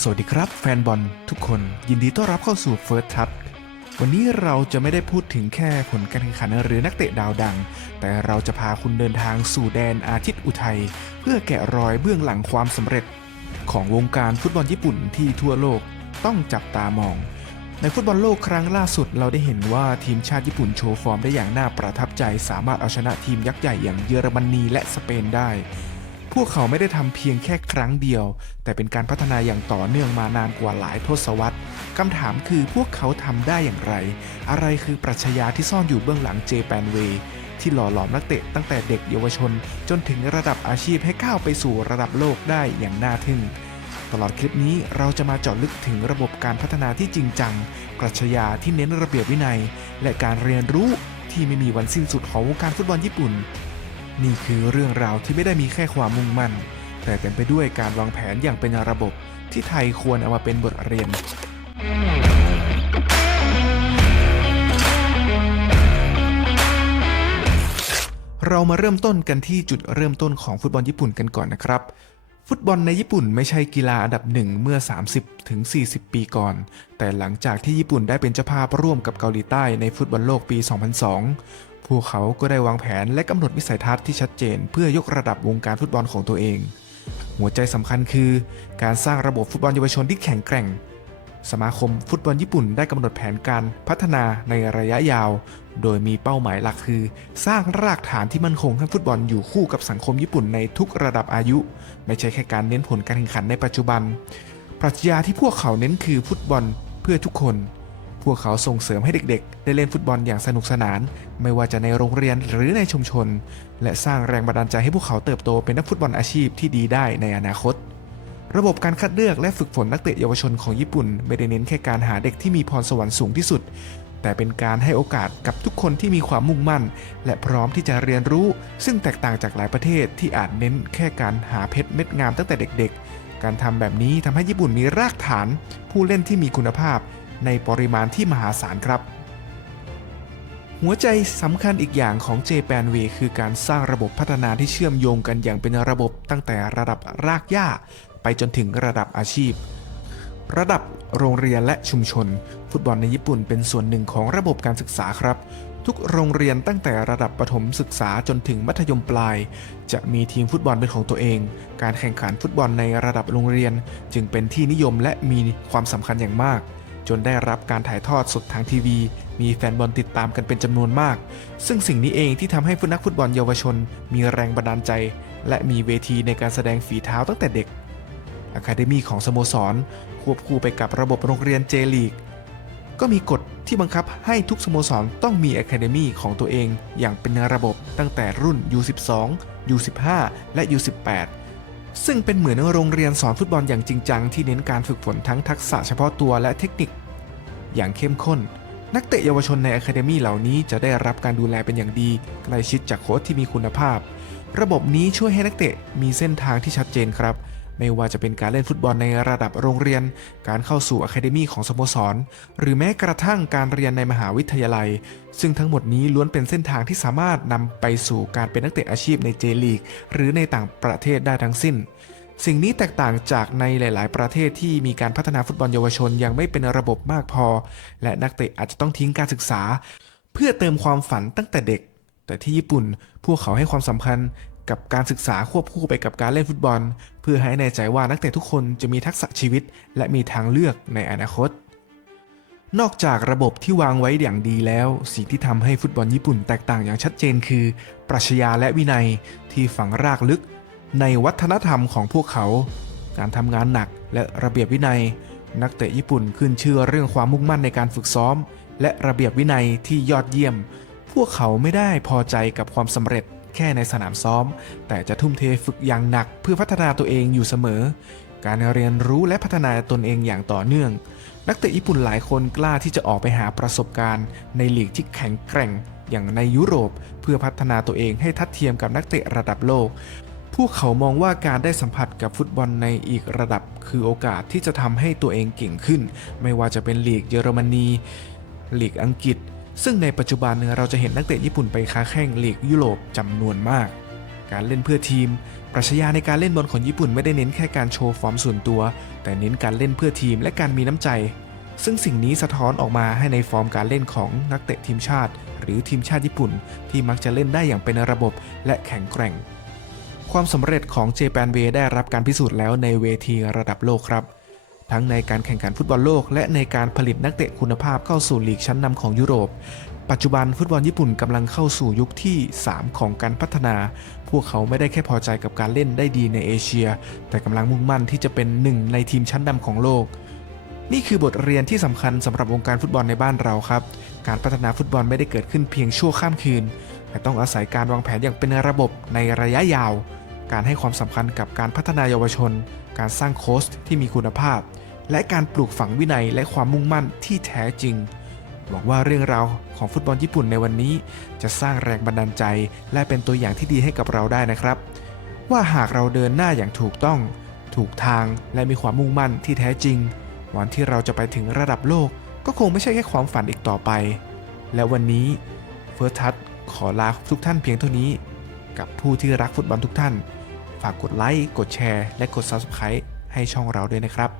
สวัสดีครับ แฟนบอลทุกคนยินดีต้อนรับเข้าสู่ First Touch วันนี้เราจะไม่ได้พูดถึงแค่ผลการแข่งขันหรือนักเตะดาวดัง แต่เราจะพาคุณเดินทางสู่แดนอาทิตย์อุทัย เพื่อแกะรอยเบื้องหลังความสำเร็จ ของวงการฟุตบอลญี่ปุ่นที่ทั่วโลกต้องจับตามอง ในฟุตบอลโลกครั้งล่าสุดเราได้เห็นว่าทีมชาติญี่ปุ่นโชว์ฟอร์มได้อย่างน่าประทับใจ สามารถเอาชนะทีมยักษ์ใหญ่อย่างเยอรมนีและสเปนได้ พวกเขาไม่ได้ทำเพียงแค่ครั้งเดียว แต่เป็นการพัฒนาอย่างต่อเนื่องมานานกว่าหลายทศวรรษคำถามคือพวกเขาทำได้อย่างไร อะไรคือปรัชญาที่ซ่อนอยู่เบื้องหลังเจแปนเวที่หล่อหลอมนักเตะตั้งแต่เด็กเยาวชน จนถึงระดับอาชีพให้ก้าวไปสู่ระดับโลกได้อย่างน่าทึ่งตลอดคลิปนี้เราจะมาเจาะลึกถึงระบบการพัฒนาที่จริงจัง ปรัชญาที่เน้นระเบียบวินัย และการเรียนรู้ที่ไม่มีวันสิ้นสุดของวงการฟุตบอลญี่ปุ่น นี่คือเรื่องราวที่ไม่ได้มีแค่ความมุ่งมั่น แต่เต็มไปด้วยการวางแผนอย่างเป็นระบบที่ไทยควรเอามาเป็นบทเรียนเรามาเริ่มต้นกันที่จุดเริ่มต้นของฟุตบอลญี่ปุ่นกันก่อนนะครับ ฟุตบอลในญี่ปุ่นไม่ใช่กีฬาอันดับหนึ่งเมื่อ 30ถึง40 ปีก่อน แต่หลังจากที่ญี่ปุ่นได้เป็นเจ้าภาพร่วมกับเกาหลีใต้ในฟุตบอลโลกปี 2002 พวกเขาก็ได้วางแผนและกำหนดวิสัยทัศน์ที่ชัดเจน เพื่อยกระดับวงการฟุตบอลของตัวเอง หัวใจสำคัญคือ การสร้างระบบฟุตบอลเยาวชนที่แข็งแกร่ง สมาคมฟุตบอลญี่ปุ่นได้กำหนดแผนการพัฒนาในระยะยาว โดยมีเป้าหมายหลักคือ สร้างรากฐานที่มั่นคงให้ฟุตบอลอยู่คู่กับสังคมญี่ปุ่นในทุกระดับอายุ ไม่ใช่แค่การเน้นผลการแข่งขันในปัจจุบัน ปรัชญาที่พวกเขาเน้นคือฟุตบอลเพื่อทุกคน พวกเขาส่งเสริมให้เด็กๆ ได้เล่นฟุตบอลอย่างสนุกสนาน ไม่ว่าจะในโรงเรียนหรือในชุมชน และสร้างแรงบันดาลใจให้พวกเขาเติบโตเป็นนักฟุตบอลอาชีพที่ดีได้ในอนาคต ระบบการคัดเลือกและฝึกฝนนักเตะเยาวชนของญี่ปุ่น ไม่ได้เน้นแค่การหาเด็กที่มีพรสวรรค์สูงที่สุด แต่เป็นการให้โอกาสกับทุกคนที่มีความมุ่งมั่น และพร้อมที่จะเรียนรู้ ซึ่งแตกต่างจากหลายประเทศที่อาจเน้นแค่การหาเพชรเม็ดงามตั้งแต่เด็ก ๆ การทำแบบนี้ทำให้ญี่ปุ่นมีรากฐาน ผู้เล่นที่มีคุณภาพ ในปริมาณที่มหาศาลครับ หัวใจสำคัญอีกอย่างของ j p a n w a y คือการสร้างระบบพัฒนาที่เชื่อมโยงกันอย่างเป็นระบบตั้งแต่ระดับรากหญ้า ไปจนถึงระดับอาชีพ ระดับโรงเรียนและชุมชน ฟุตบอลในญี่ปุ่นเป็นส่วนหนึ่งของระบบการศึกษาครับทุกโรงเรียนตั้งแต่ระดับประถมศึกษาจนถึงมัธยมปลาย จะมีทีมฟุตบอลเป็นของตัวเอง การแข่งขันฟุตบอลในระดับโรงเรียน จึงเป็นที่นิยมและมีความสำคัญอย่างมาก จนได้รับการถ่ายทอดสดทางทีวี มีแฟนบอลติดตามกันเป็นจำนวนมาก ซึ่งสิ่งนี้เองที่ทำให้ฟุตนักฟุตบอลเยาวชน มีแรงบันดาลใจ และมีเวทีในการแสดงฝีเท้าตั้งแต่เด็กอะคาเดมีของสโมสร ควบคู่ไปกับระบบโรงเรียนเจลีก ก็มีกฎที่บังคับให้ทุกสโมสรต้องมีอะคาเดมีของตัวเองอย่างเป็นระบบตั้งแต่รุ่น U12 U15 และ U18 ซึ่งเป็นเหมือนโรงเรียนสอนฟุตบอลอย่างจริงจังที่เน้นการฝึกฝนทั้งทักษะเฉพาะตัวและเทคนิค อย่างเข้มข้น นักเตะเยาวชนในอะคาเดมีเหล่านี้จะได้รับการดูแลเป็นอย่างดีใกล้ชิดจากโค้ชที่มีคุณภาพ ระบบนี้ช่วยให้นักเตะมีเส้นทางที่ชัดเจนครับ ไม่ว่าจะเป็นการเล่นฟุตบอลในระดับโรงเรียน การเข้าสู่อะคาเดมีของสโมสร หรือแม้กระทั่งการเรียนในมหาวิทยาลัย ซึ่งทั้งหมดนี้ล้วนเป็นเส้นทางที่สามารถนำไปสู่การเป็นนักเตะอาชีพในเจลีก หรือในต่างประเทศได้ทั้งสิ้นสิ่งนี้แตกต่างจากในหลาย ๆ ประเทศที่มีการพัฒนาฟุตบอลเยาวชนยังไม่เป็นระบบมากพอ และนักเตะอาจจะต้องทิ้งการศึกษา เพื่อเติมความฝันตั้งแต่เด็ก แต่ที่ญี่ปุ่นพวกเขาให้ความสำคัญ กับการศึกษาควบคู่ไปกับการเล่นฟุตบอล เพื่อให้แน่ใจว่านักเตะทุกคนจะมีทักษะชีวิต และมีทางเลือกในอนาคต นอกจากระบบที่วางไว้อย่างดีแล้ว สิ่งที่ทำให้ฟุตบอลญี่ปุ่นแตกต่างอย่างชัดเจนคือ ปรัชญาและวินัยที่ฝังรากลึก ในวัฒนธรรมของพวกเขา การทำงานหนักและระเบียบวินัย นักเตะญี่ปุ่นขึ้นชื่อเรื่องความมุ่งมั่นในการฝึกซ้อม และระเบียบวินัยที่ยอดเยี่ยม พวกเขาไม่ได้พอใจกับความสำเร็จ แค่ในสนามซ้อม แต่จะทุ่มเทฝึกอย่างหนักเพื่อพัฒนาตัวเองอยู่เสมอ การเรียนรู้และพัฒนาตนเองอย่างต่อเนื่อง นักเตะญี่ปุ่นหลายคนกล้าที่จะออกไปหาประสบการณ์ในลีกที่แข็งแกร่ง อย่างในยุโรป เพื่อพัฒนาตัวเองให้ทัดเทียมกับนักเตะระดับโลกพวกเขามองว่าการได้สัมผัสกับฟุตบอลในอีกระดับ คือโอกาสที่จะทำให้ตัวเองเก่งขึ้น ไม่ว่าจะเป็นลีกเยอรมนีลีกอังกฤษ ซึ่งในปัจจุบันเราจะเห็นนักเตะญี่ปุ่นไปค้าแข่งลีกยุโรปจำนวนมาก การเล่นเพื่อทีม ปรัชญาในการเล่นบอลของญี่ปุ่นไม่ได้เน้นแค่การโชว์ฟอร์มส่วนตัว แต่เน้นการเล่นเพื่อทีมและการมีน้ำใจ ซึ่งสิ่งนี้สะท้อนออกมาให้ในฟอร์มการเล่นของนักเตะทีมชาติ หรือทีมชาติญี่ปุ่น ที่มักจะเล่นได้อย่างเป็นระบบและแข็งแกร่ง ความสำเร็จของเจแปนเวได้รับการพิสูจน์แล้วในเวทีระดับโลกครับ ทั้งในการแข่งขันฟุตบอลโลก และในการผลิตนักเตะคุณภาพเข้าสู่ลีกชั้นนำของยุโรป ปัจจุบันฟุตบอลญี่ปุ่นกำลังเข้าสู่ยุคที่ 3 ของการพัฒนา พวกเขาไม่ได้แค่พอใจกับการเล่นได้ดีในเอเชีย แต่กำลังมุ่งมั่นที่จะเป็นหนึ่งในทีมชั้นนำของโลกนี่คือบทเรียนที่สำคัญสำหรับวงการฟุตบอลในบ้านเราครับ การพัฒนาฟุตบอลไม่ได้เกิดขึ้นเพียงชั่วข้ามคืน แต่ต้องอาศัยการวางแผนอย่างเป็นระบบในระยะยาว การให้ความสำคัญกับการพัฒนาเยาวชน การสร้างโค้ชที่มีคุณภาพ และการปลูกฝังวินัยและความมุ่งมั่นที่แท้จริง หวังว่าเรื่องราวของฟุตบอลญี่ปุ่นในวันนี้ จะสร้างแรงบันดาลใจ และเป็นตัวอย่างที่ดีให้กับเราได้นะครับ ว่าหากเราเดินหน้าอย่างถูกต้อง ถูกทางและมีความมุ่งมั่นที่แท้จริง วันที่เราจะไปถึงระดับโลกก็คงไม่ใช่แค่ความฝันอีกต่อไป และวันนี้เฟิร์สทัศขอลาทุกท่านเพียงเท่านี้ กับผู้ที่รักฟุตบอลทุกท่าน ฝากกดไลค์ กดแชร์ และกด Subscribe ให้ช่องเราด้วยนะครับ